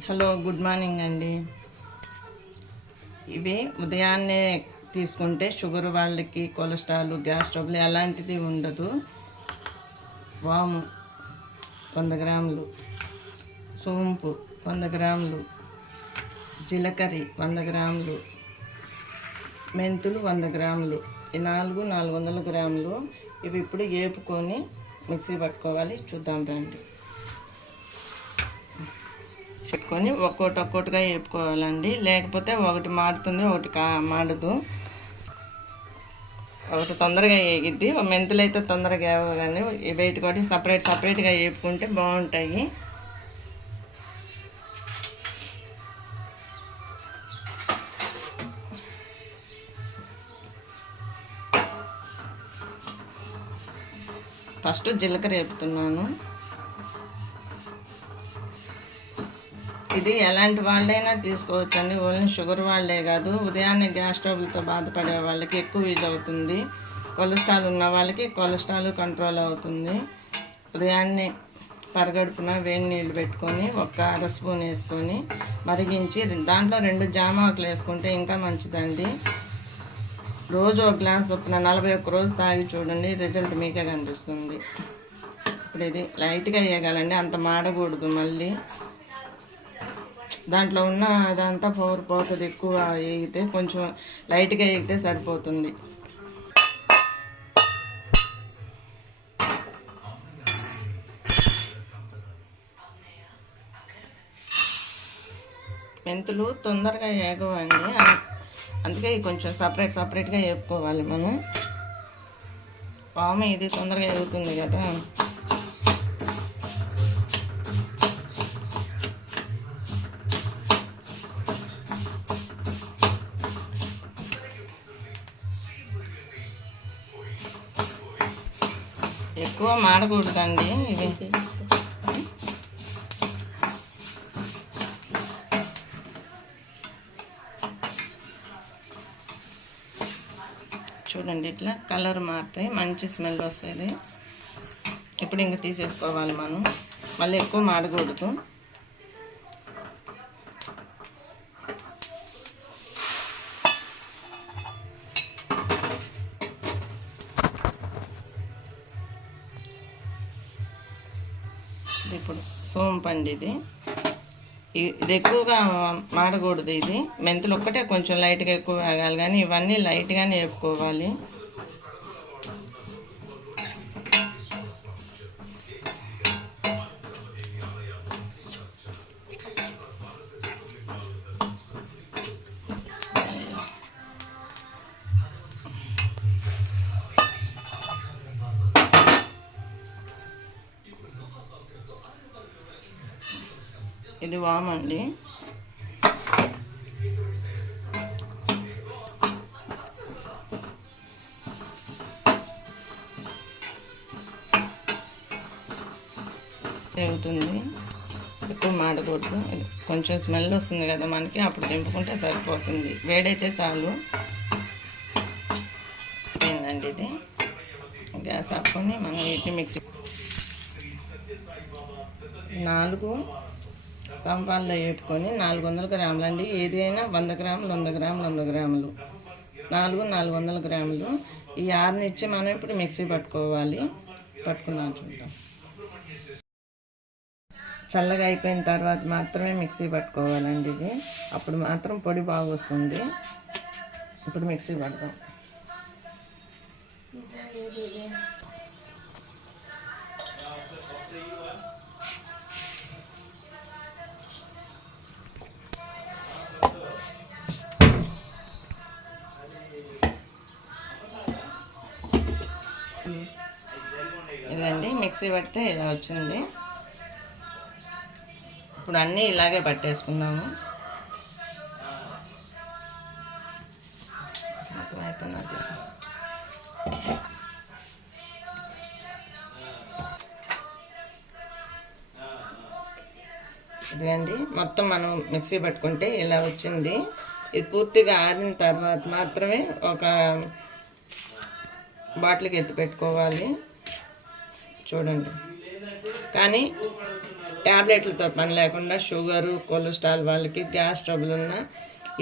Hello, good morning అండి. ఇవి ఉదయాన్నే తీసుకుంటే షుగర్ వాళ్ళకి, కొలెస్ట్రాల్, గ్యాస్ ట్రబుల్ అలాంటిది ఉండదు. వాము 100 గ్రాములు, సోంపు 100 గ్రాములు, జీలకర్ర 100 గ్రాములు, మెంతులు 100 గ్రాములు, ఈ 400 గ్రాములు. ఇవి ఇప్పుడు వేపుకొని మిక్సీ పట్టుకోవాలి. చూద్దాం రండి. పెట్టుకొని ఒక్కొక్కటిగా వేపుకోవాలండి, లేకపోతే ఒకటి మాడుతుంది, ఒకటి మాడదు. ఒకటి తొందరగా వేగిద్ది, మెంతులు అయితే తొందరగా వేగవు, కానీ వెయిట్ కొట్టి సపరేట్గా వేపుకుంటే బాగుంటాయి. ఫస్ట్ జీలకర్ర వేపుతున్నాను. ఇది ఎలాంటి వాళ్ళైనా తీసుకోవచ్చండి, ఓన్లీ షుగర్ వాళ్ళే కాదు, ఉదయాన్నే గ్యాస్ ట్రబుల్తో బాధపడే వాళ్ళకి ఎక్కువ యూజ్ అవుతుంది. కొలెస్ట్రాల్ ఉన్న వాళ్ళకి కొలెస్ట్రాల్ కంట్రోల్ అవుతుంది. ఉదయాన్నే పరగడుపున వేడి నీళ్ళు పెట్టుకొని 1 అర స్పూన్ వేసుకొని మరిగించి దాంట్లో 2 జామాకులు వేసుకుంటే ఇంకా మంచిదండి. రోజు 1 గ్లాస్ చొప్పున 41 రోజు తాగి చూడండి, రిజల్ట్ మీకే కనిపిస్తుంది. ఇప్పుడు ఇది లైట్గా వేయగలండి, అంత మాడకూడదు. మళ్ళీ దాంట్లో ఉన్న అదంతా పవర్ పోతుంది. ఎక్కువ వేగితే కొంచెం లైట్గా వేగితే సరిపోతుంది. మెంతులు తొందరగా వేగవండి, అందుకే కొంచెం సపరేట్గా వేపుకోవాలి మనం. వాము ఇది తొందరగా వేగుతుంది కదా. ఎక్కువ మాడకూడదండి ఇవి. చూడండి, ఇట్లా కలర్ మారుతాయి, మంచి స్మెల్ వస్తుంది. ఇప్పుడు ఇంక తీసేసుకోవాలి మనం, మళ్ళీ ఎక్కువ మాడకూడదు. ఇప్పుడు సోంపు అండి, ఇది ఎక్కువగా మాడకూడదు. ఇది మెంతులు ఒక్కటే కొంచెం లైట్గా ఎక్కువ వేగాలి, కానీ ఇవన్నీ లైట్గానే వేపుకోవాలి. ఇది వామండి. వేగుతుంది, ఎక్కువ మాడకూడదు. కొంచెం స్మెల్ వస్తుంది కదా మనకి, అప్పుడు దింపుకుంటే సరిపోతుంది. వేడైతే చాలు. ఏంటండి ఇది, గ్యాస్ ఆపుకొని మనం వీటిని మిక్సీ 4 సంపాల్లో వేపుకొని 400 గ్రాములు అండి. ఏది అయినా 100 గ్రాములు 100 గ్రాములు 100 గ్రాములు 400 గ్రాములు. ఈ 6 మనం ఇప్పుడు మిక్సీ పట్టుకోవాలి. పట్టుకున్నాను చూద్దాం. చల్లగా అయిపోయిన తర్వాత మాత్రమే మిక్సీ పట్టుకోవాలండి ఇది, అప్పుడు మాత్రం పొడి బాగా వస్తుంది. ఇప్పుడు మిక్సీ పడదాం. ఇదండి మిక్సీ పడితే ఇలా వచ్చింది. ఇప్పుడు అన్నీ ఇలాగే పట్టేసుకుందాము. ఇదండి మొత్తం మనం మిక్సీ పట్టుకుంటే ఇలా వచ్చింది. ఇది పూర్తిగా ఆరిన తర్వాత మాత్రమే ఒక బాటిల్కి ఎత్తి పెట్టుకోవాలి. చూడండి, కానీ ట్యాబ్లెట్లతో పని లేకుండా షుగరు కొలెస్ట్రాల్ వాళ్ళకి, గ్యాస్ ట్రబుల్ ఉన్న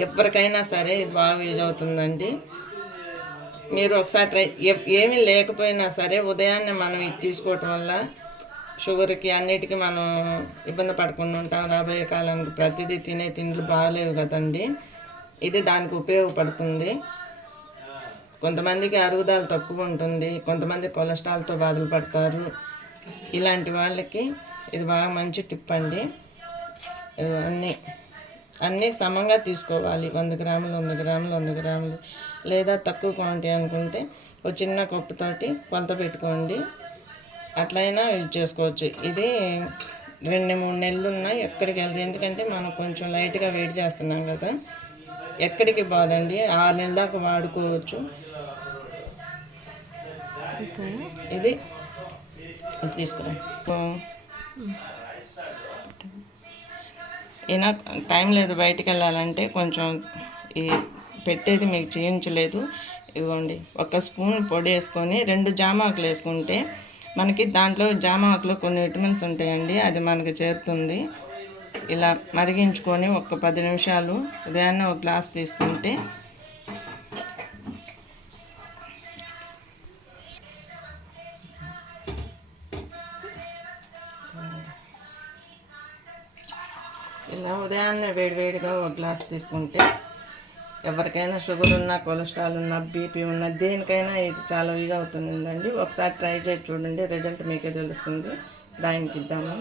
ఎవరికైనా సరే ఇది బాగా యూజ్ అవుతుందండి. మీరు ఒకసారి ట్రై. ఏమీ లేకపోయినా సరే ఉదయాన్నే మనం ఇది తీసుకోవటం వల్ల షుగర్కి అన్నిటికీ మనం ఇబ్బంది పడకుండా ఉంటాం. రాబోయే కాలానికి ప్రతిదీ తినే తిండ్లు బాగాలేవు కదండి, ఇది దానికి ఉపయోగపడుతుంది. కొంతమందికి అరుగుదల తక్కువ ఉంటుంది, కొంతమంది కొలెస్ట్రాల్తో బాధలు పడతారు. ఇలాంటి వాళ్ళకి ఇది బాగా మంచి టిప్ అండి. అన్నీ సమంగా తీసుకోవాలి. 100 గ్రాములు 100 గ్రాములు 100 గ్రాములు, లేదా తక్కువ క్వాంటిటీ అనుకుంటే ఒక చిన్న కప్పుతోటి కొలత పెట్టుకోండి, అట్లయినా యూజ్ చేసుకోవచ్చు. ఇది 2-3 నెలలు ఉన్నాయి, ఎక్కడికి వెళ్తుంది. ఎందుకంటే మనం కొంచెం లైట్గా వెయిట్ చేస్తున్నాం కదా, ఎక్కడికి బాదండి. 6 నెలల దాకా వాడుకోవచ్చు. ఇది తీసుకురా. ఈయన టైం లేదు బయటికి వెళ్ళాలంటే, కొంచెం ఈ పెట్టేది మీకు చేయించలేదు. ఇదిగోండి, 1 స్పూన్ పొడి వేసుకొని 2 జామాకులు వేసుకుంటే మనకి దాంట్లో జామాకులో కొన్ని విటమిన్స్ ఉంటాయండి, అది మనకి చేరుతుంది. ఇలా మరిగించుకొని ఒక 10 నిమిషాలు ఉదయాన్నే ఒక గ్లాస్ తీసుకుంటే ఇలా ఉదయాన్నే వేడివేడిగా ఒక గ్లాస్ తీసుకుంటే ఎవరికైనా షుగర్ ఉన్నా, కొలెస్ట్రాల్ ఉన్నా, బీపీ ఉన్నా, దేనికైనా ఇది చాలా యూజ్ అవుతుందండి. ఒకసారి ట్రై చేసి చూడండి, రిజల్ట్ మీకే తెలుస్తుంది. ఆయనకి ఇద్దాము.